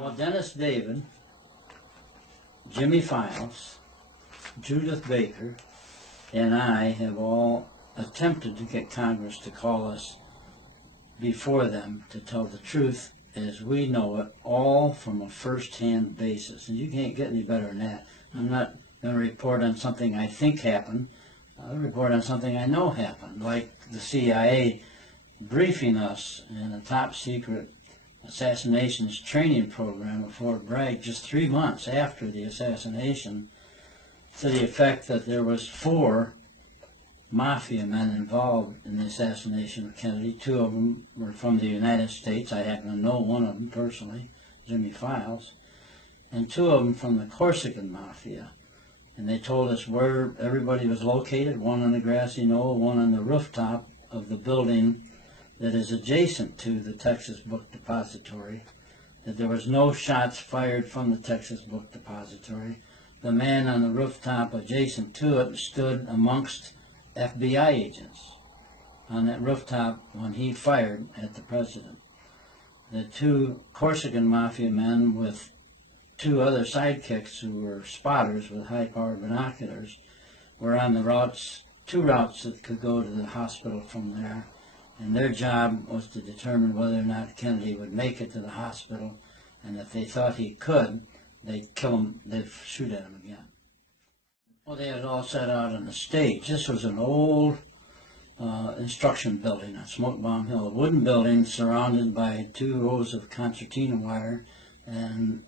Well, Dennis David, Jimmy Files, Judyth Baker, and I have all attempted to get Congress to call us before them to tell the truth as we know it, all from a first-hand basis. And you can't get any better than that. I'm not going to report on something I think happened. I'll report on something I know happened, like the CIA briefing us in a top-secret assassinations training program at Fort Bragg just 3 months after the assassination, to the effect that there was 4 mafia men involved in the assassination of Kennedy. 2 of them were from the United States. I happen to know one of them personally, Jimmy Files, and 2 of them from the Corsican Mafia. And they told us where everybody was located, one on the grassy knoll, one on the rooftop of the building that is adjacent to the Texas Book Depository, that there was no shots fired from the Texas Book Depository. The man on the rooftop adjacent to it stood amongst FBI agents on that rooftop when he fired at the president. The 2 Corsican Mafia men with 2 other sidekicks who were spotters with high-powered binoculars were on the 2 routes that could go to the hospital from there. And their job was to determine whether or not Kennedy would make it to the hospital, and if they thought he could, they'd kill him, they'd shoot at him again. Well, they had it all set out on the stage. This was an old instruction building on Smoke Bomb Hill, a wooden building surrounded by 2 rows of concertina wire and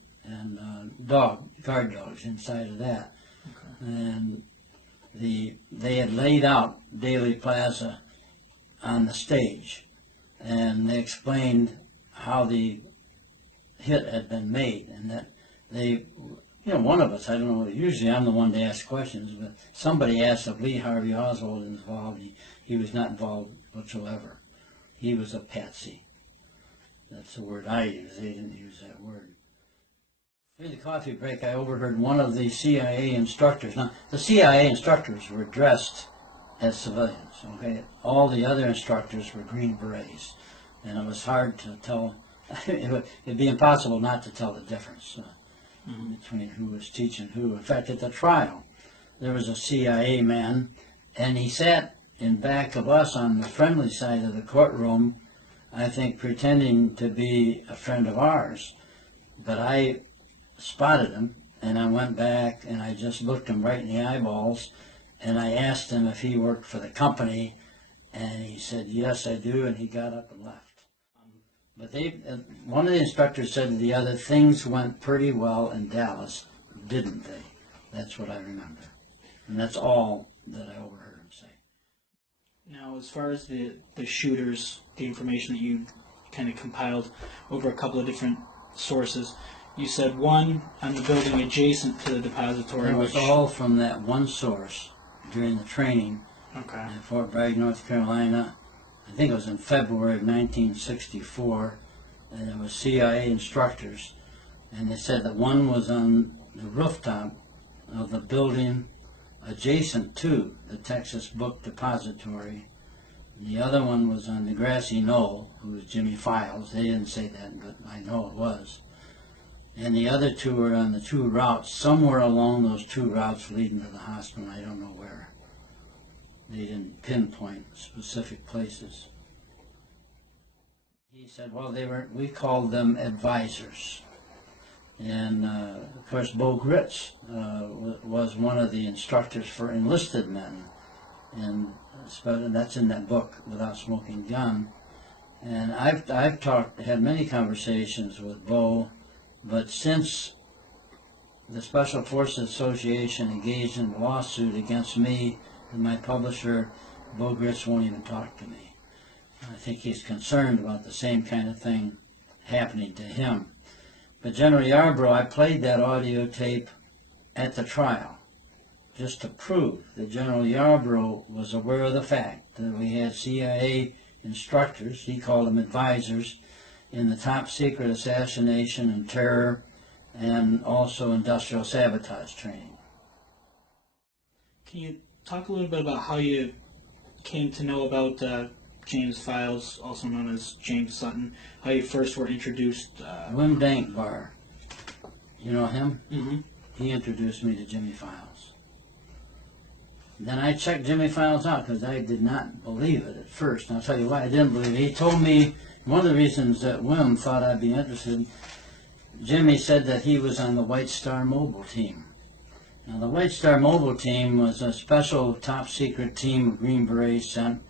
guard dogs inside of that. Okay. And they had laid out Daley Plaza on the stage, and they explained how the hit had been made, and that they, one of us, I don't know, usually I'm the one to ask questions, but somebody asked if Lee Harvey Oswald was involved. He was not involved whatsoever. He was a patsy. That's the word I use. They didn't use that word. During the coffee break, I overheard one of the CIA instructors. Now, the CIA instructors were dressed as civilians, okay? All the other instructors were Green Berets, and it was hard to tell. It'd be impossible not to tell the difference between who was teaching who. In fact, at the trial, there was a CIA man, and he sat in back of us on the friendly side of the courtroom, I think pretending to be a friend of ours. But I spotted him, and I went back, and I just looked him right in the eyeballs, and I asked him if he worked for the company, and he said, yes, I do, and he got up and left. But one of the instructors said to the other, things went pretty well in Dallas, didn't they? That's what I remember. And that's all that I overheard him say. Now, as far as the shooters, the information that you kind of compiled over a couple of different sources, you said one on the building adjacent to the depository. It was all from that one source during the training at Fort Bragg, North Carolina. I think it was in February of 1964, and it was CIA instructors. And they said that one was on the rooftop of the building adjacent to the Texas Book Depository. And the other one was on the grassy knoll, who was Jimmy Files. They didn't say that, but I know it was. And the other 2 were on the 2 routes, somewhere along those 2 routes leading to the hospital. I don't know where. They didn't pinpoint specific places. He said, well, we called them advisors. And, of course, Bo Gritz was one of the instructors for enlisted men. And that's in that book, Without Smoking Gun. And I've had many conversations with Bo. But since the Special Forces Association engaged in a lawsuit against me and my publisher, Bo Gritz won't even talk to me. I think he's concerned about the same kind of thing happening to him. But General Yarborough, I played that audio tape at the trial just to prove that General Yarborough was aware of the fact that we had CIA instructors, he called them advisors, in the top secret assassination and terror and also industrial sabotage training. Can you talk a little bit about how you came to know about James Files, also known as James Sutton, how you first were introduced? Wim Dank Bar You know him? Mm-hmm. He introduced me to Jimmy Files. Then I checked Jimmy Files out because I did not believe it at first. And I'll tell you why I didn't believe it. He told me one of the reasons that Wim thought I'd be interested. Jimmy said that he was on the White Star Mobile team. Now, the White Star Mobile team was a special top secret team of Green Berets sent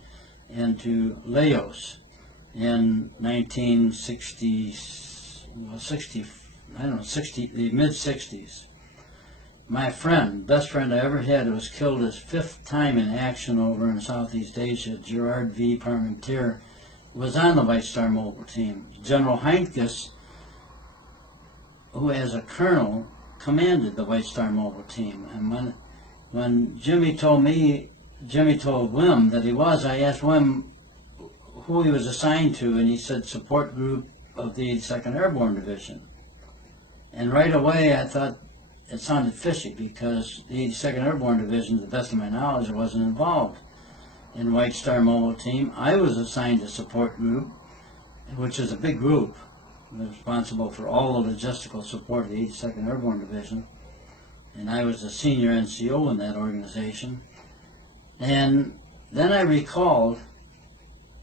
into Laos in 1960, the mid-60s. My friend, best friend I ever had, who was killed his 5th time in action over in Southeast Asia, Gerard V. Parmentier, was on the White Star Mobile team. General Heinkes, who as a colonel commanded the White Star Mobile team. And when Jimmy told Wim that he was, I asked Wim who he was assigned to, and he said support group of the 82nd Airborne Division. And right away I thought it sounded fishy because the 82nd Airborne Division, to the best of my knowledge, wasn't involved in White Star Mobile team. I was assigned to support group, which is a big group, responsible for all the logistical support of the 82nd Airborne Division. And I was the senior NCO in that organization. And then I recalled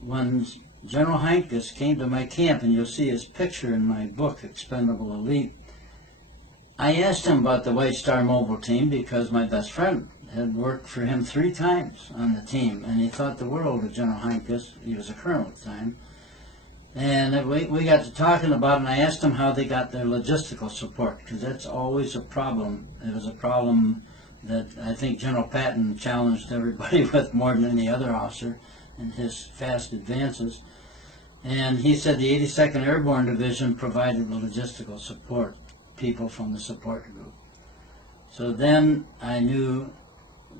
when General Heinkes came to my camp, and you'll see his picture in my book, Expendable Elite. I asked him about the White Star Mobile team because my best friend had worked for him 3 times on the team, and he thought the world of General Heinkes. He was a colonel at the time. And we got to talking about it, and I asked him how they got their logistical support, because that's always a problem. It was a problem that I think General Patton challenged everybody with more than any other officer in his fast advances. And he said the 82nd Airborne Division provided the logistical support, people from the support group. So then I knew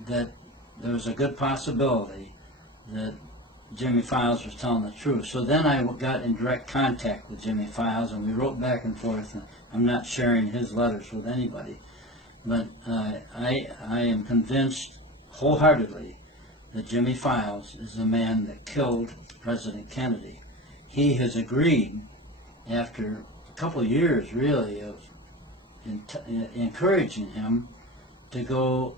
that there was a good possibility that Jimmy Files was telling the truth. So then I got in direct contact with Jimmy Files, and we wrote back and forth. And I'm not sharing his letters with anybody, but I am convinced wholeheartedly that Jimmy Files is the man that killed President Kennedy. He has agreed, after a couple of years really of encouraging him, to go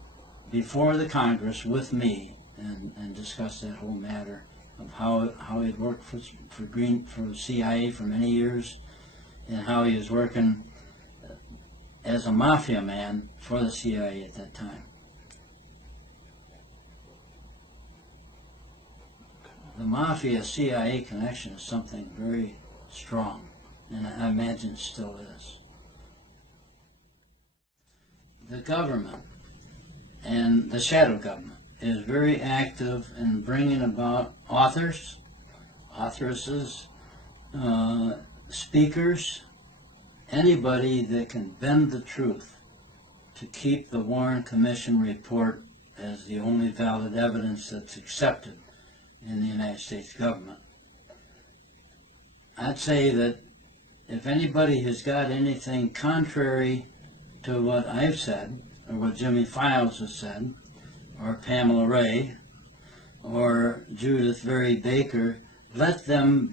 before the Congress with me and discuss that whole matter of how he'd worked for CIA for many years, and how he was working as a mafia man for the CIA at that time. The mafia-CIA connection is something very strong, and I imagine it still is. The government and the shadow government is very active in bringing about authors, authoresses, speakers, anybody that can bend the truth to keep the Warren Commission report as the only valid evidence that's accepted in the United States government. I'd say that if anybody has got anything contrary to what I've said, or what Jimmy Files has said, or Pamela Ray, or Judyth Vary Baker, let them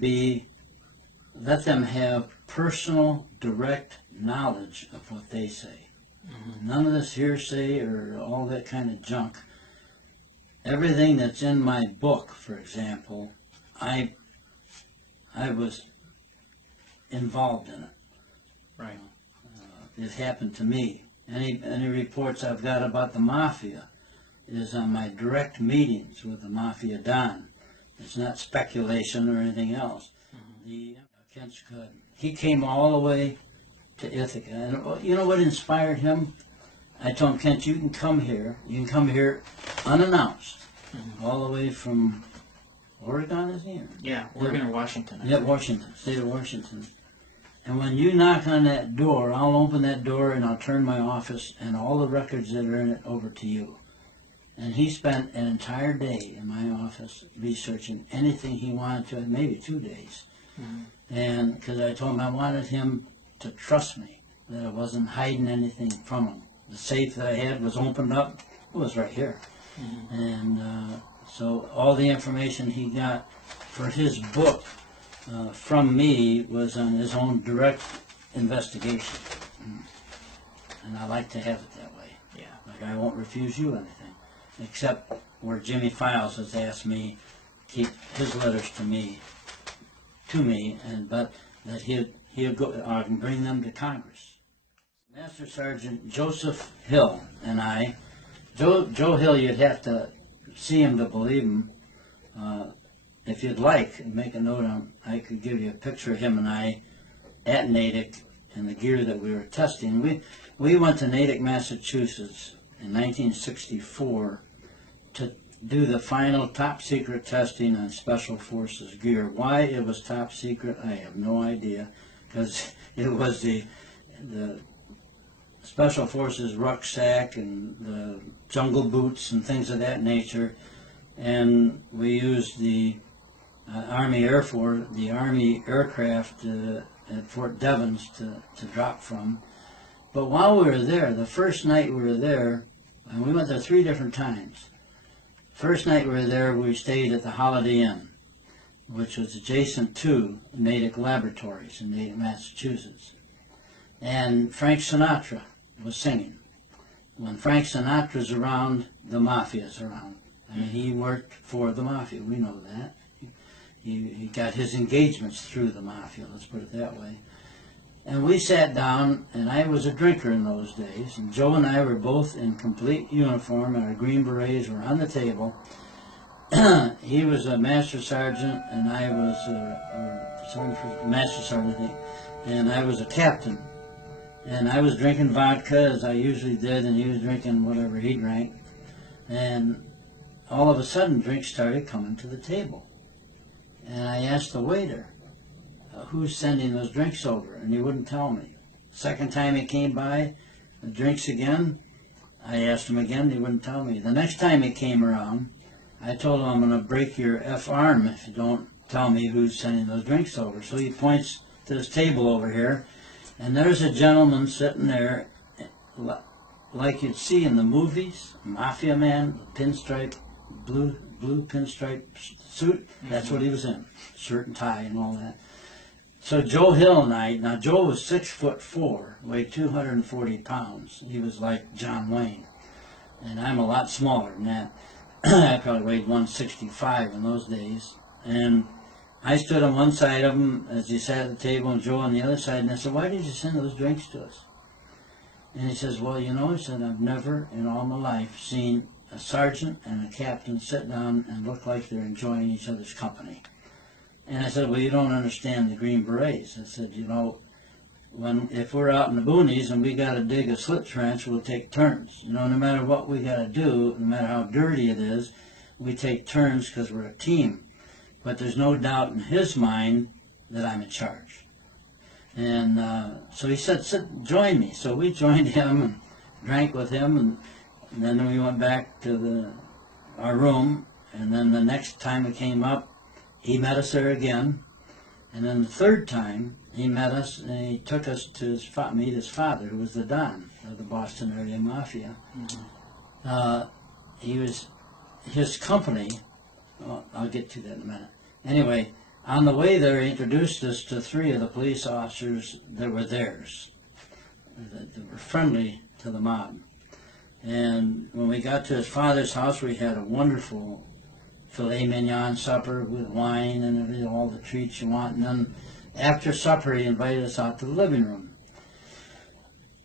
have personal, direct knowledge of what they say. Mm-hmm. None of this hearsay or all that kind of junk. Everything that's in my book, for example, I was involved in it. Right. It happened to me. Any reports I've got about the mafia is on my direct meetings with the mafia don. It's not speculation or anything else. Mm-hmm. Kent Scud, he came all the way to Ithaca. And you know what inspired him? I told him, Kent, you can come here. You can come here unannounced, all the way from Oregon, is he? Yeah, Oregon or Washington. Yeah, Washington, state of Washington. And when you knock on that door, I'll open that door and I'll turn my office and all the records that are in it over to you. And he spent an entire day in my office researching anything he wanted to, maybe 2 days. Mm-hmm. And because I told him I wanted him to trust me, that I wasn't hiding anything from him. The safe that I had was opened up, it was right here. Mm-hmm. And so all the information he got for his book from me was on his own direct investigation. and I like to have it that way. Yeah. Like I won't refuse you anything, except where Jimmy Files has asked me to keep his letters to me, but that he'll go, I can bring them to Congress. Master Sergeant Joseph Hill and I, Joe Hill, you'd have to see him to believe him. If you'd like, make a note on, I could give you a picture of him and I at Natick and the gear that we were testing. We went to Natick, Massachusetts in 1964 to do the final top secret testing on Special Forces gear. Why it was top secret, I have no idea, because it was the Special Forces rucksack and the jungle boots and things of that nature, and we used the Army Air Force, the Army aircraft at Fort Devens to drop from. But while we were there, the first night we were there, and we went there 3 different times. First night we were there, we stayed at the Holiday Inn, which was adjacent to Natick Laboratories in Natick, Massachusetts. And Frank Sinatra was singing. When Frank Sinatra's around, the Mafia's around. I mean, he worked for the Mafia, we know that. He got his engagements through the Mafia, let's put it that way. And we sat down, and I was a drinker in those days, and Joe and I were both in complete uniform, and our green berets were on the table. He was a master sergeant, and I was a master sergeant, I think, and I was a captain. And I was drinking vodka, as I usually did, and he was drinking whatever he drank. And all of a sudden, drinks started coming to the table. And I asked the waiter, who's sending those drinks over? And he wouldn't tell me. Second time he came by, the drinks again, I asked him again, he wouldn't tell me. The next time he came around, I told him, I'm going to break your F-arm if you don't tell me who's sending those drinks over. So he points to this table over here, and there's a gentleman sitting there, like you'd see in the movies, Mafia man, pinstripe, blue pinstripe suit. That's what he was in, shirt and tie and all that. So Joe Hill and I, now Joe was 6'4", weighed 240 pounds. He was like John Wayne, and I'm a lot smaller than that. I probably weighed 165 in those days, and I stood on one side of him as he sat at the table, and Joe on the other side, and I said, why did you send those drinks to us? And he says, well, you know, he said, I've never in all my life seen a sergeant and a captain sit down and look like they're enjoying each other's company. And I said, well, you don't understand the Green Berets. I said, you know, if we're out in the boonies and we got to dig a slit trench, we'll take turns. You know, no matter what we got to do, no matter how dirty it is, we take turns because we're a team. But there's no doubt in his mind that I'm in charge. And so he said, join me. So we joined him and drank with him, and then we went back to our room, and then the next time we came up, he met us there again, and then the third time he met us, and he took us to meet his father, who was the Don of the Boston area Mafia. Mm-hmm. His company, well, I'll get to that in a minute. Anyway, on the way there, he introduced us to 3 of the police officers that were theirs, that were friendly to the mob. And when we got to his father's house, we had a wonderful filet mignon supper with wine and everything, all the treats you want. And then after supper, he invited us out to the living room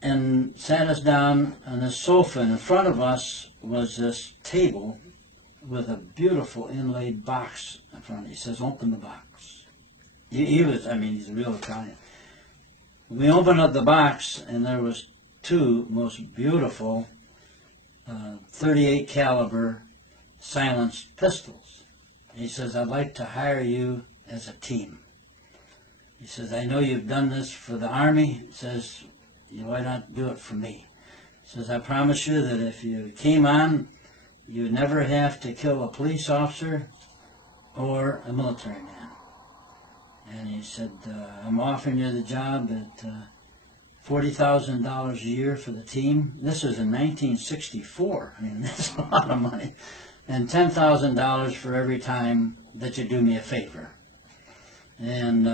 and sat us down on a sofa. And in front of us was this table with a beautiful inlaid box in front of it. He says, open the box. He was, I mean, he's a real Italian. We opened up the box, and there was 2 most beautiful 38 caliber silenced pistols. He says, I'd like to hire you as a team. He says, I know you've done this for the Army. He says, why not do it for me? He says, I promise you that if you came on, you would never have to kill a police officer or a military man. And he said, I'm offering you the job at $40,000 a year for the team. This was in 1964. I mean, that's a lot of money. And $10,000 for every time that you do me a favor. And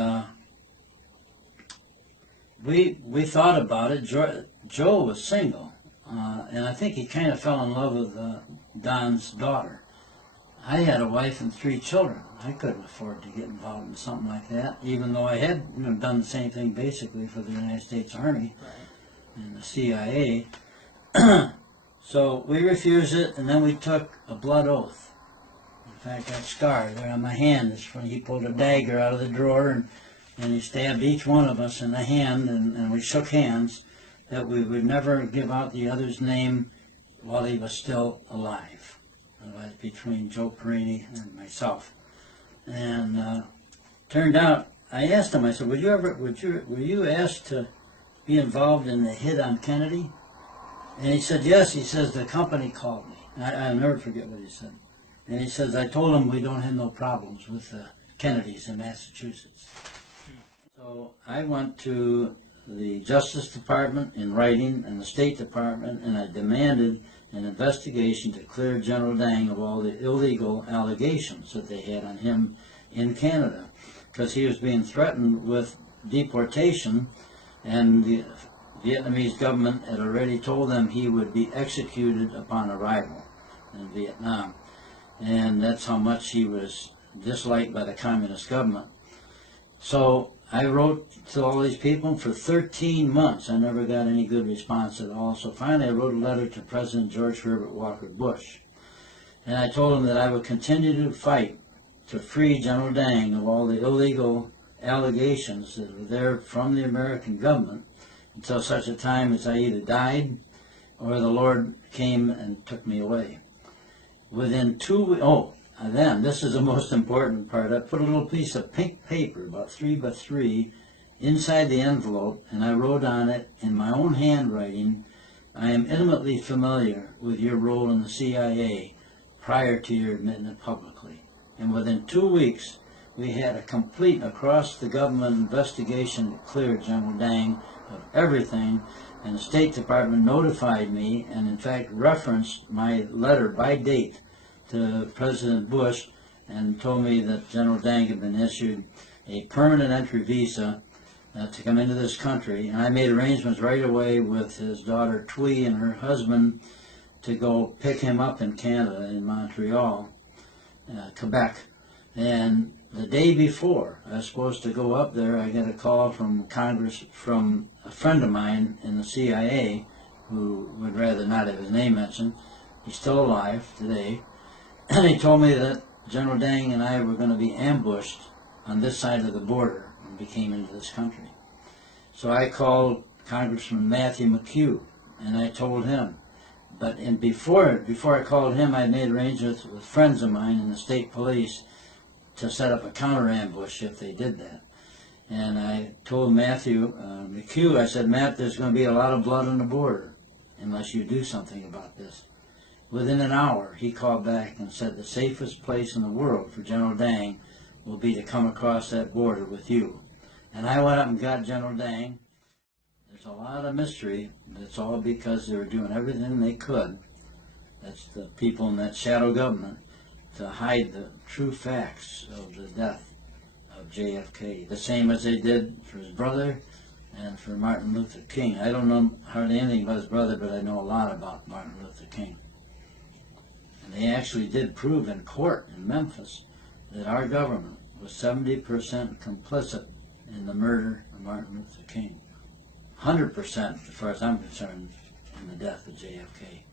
we thought about it. Joe was single, and I think he kind of fell in love with Don's daughter. I had a wife and 3 children. I couldn't afford to get involved in something like that, even though I had done the same thing basically for the United States Army and the CIA. So we refused it, and then we took a blood oath. In fact, that scar there on my hand is when he pulled a dagger out of the drawer and he stabbed each one of us in the hand, and we shook hands that we would never give out the other's name while he was still alive. Otherwise, between Joe Perini and myself. And turned out, I asked him, I said, were you asked to be involved in the hit on Kennedy? And he said, yes. He says, the company called me. I'll never forget what he said. And he says, I told him we don't have no problems with the Kennedys in Massachusetts. So I went to the Justice Department in writing and the State Department, and I demanded an investigation to clear General Dang of all the illegal allegations that they had on him in Canada, because he was being threatened with deportation, and the Vietnamese government had already told them he would be executed upon arrival in Vietnam. And that's how much he was disliked by the communist government. So I wrote to all these people for 13 months. I never got any good response at all. So finally I wrote a letter to President George Herbert Walker Bush. And I told him that I would continue to fight to free General Dang of all the illegal allegations that were there from the American government until such a time as I either died or the Lord came and took me away. Within 2 weeks, and then, this is the most important part, I put a little piece of pink paper, about 3 by 3, inside the envelope, and I wrote on it in my own handwriting, I am intimately familiar with your role in the CIA prior to your admitting it publicly. And within 2 weeks, we had a complete across-the-government investigation that cleared General Dang of everything, and the State Department notified me and in fact referenced my letter by date to President Bush and told me that General Dang had been issued a permanent entry visa to come into this country. And I made arrangements right away with his daughter Twee and her husband to go pick him up in Canada, in Montreal, Quebec. And the day before I was supposed to go up there, I got a call from Congress from a friend of mine in the CIA who would rather not have his name mentioned. He's still alive today. And he told me that General Dang and I were going to be ambushed on this side of the border when we came into this country. So I called Congressman Matthew McHugh, and I told him. But before I called him, I made arrangements with friends of mine in the state police to set up a counter ambush if they did that. And I told Matthew McHugh, I said, Matt, there's going to be a lot of blood on the border unless you do something about this. Within an hour, he called back and said the safest place in the world for General Dang will be to come across that border with you. And I went up and got General Dang. There's a lot of mystery. It's all because they were doing everything they could. That's the people in that shadow government, to hide the true facts of the death of JFK, the same as they did for his brother and for Martin Luther King. I don't know hardly anything about his brother, but I know a lot about Martin Luther King. And they actually did prove in court in Memphis that our government was 70% complicit in the murder of Martin Luther King. 100%, as far as I'm concerned, in the death of JFK.